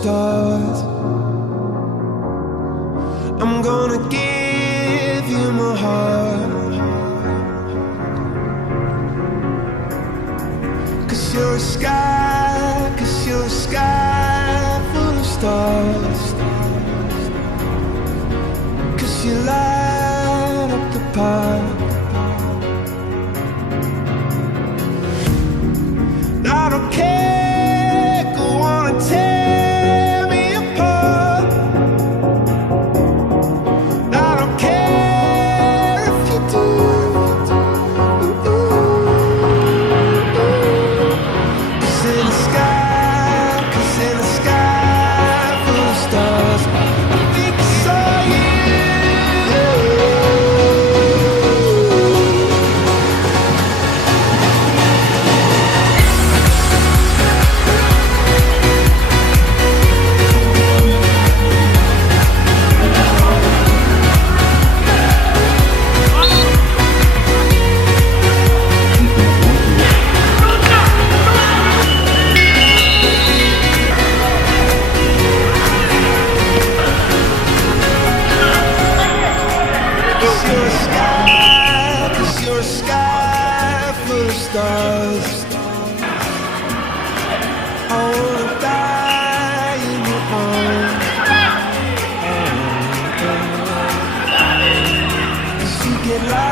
stars. I'm gonna give you my heart, 'cause you're a sky, 'cause you're a sky full of stars, 'cause you light up the park. I don't care, go on and tear me apart. I don't care if you do. Cause in the sky, 'cause in the sky full of stars, I think I saw you. You're a sky full of stars. I wanna die in your arms. 'Cause you get lost.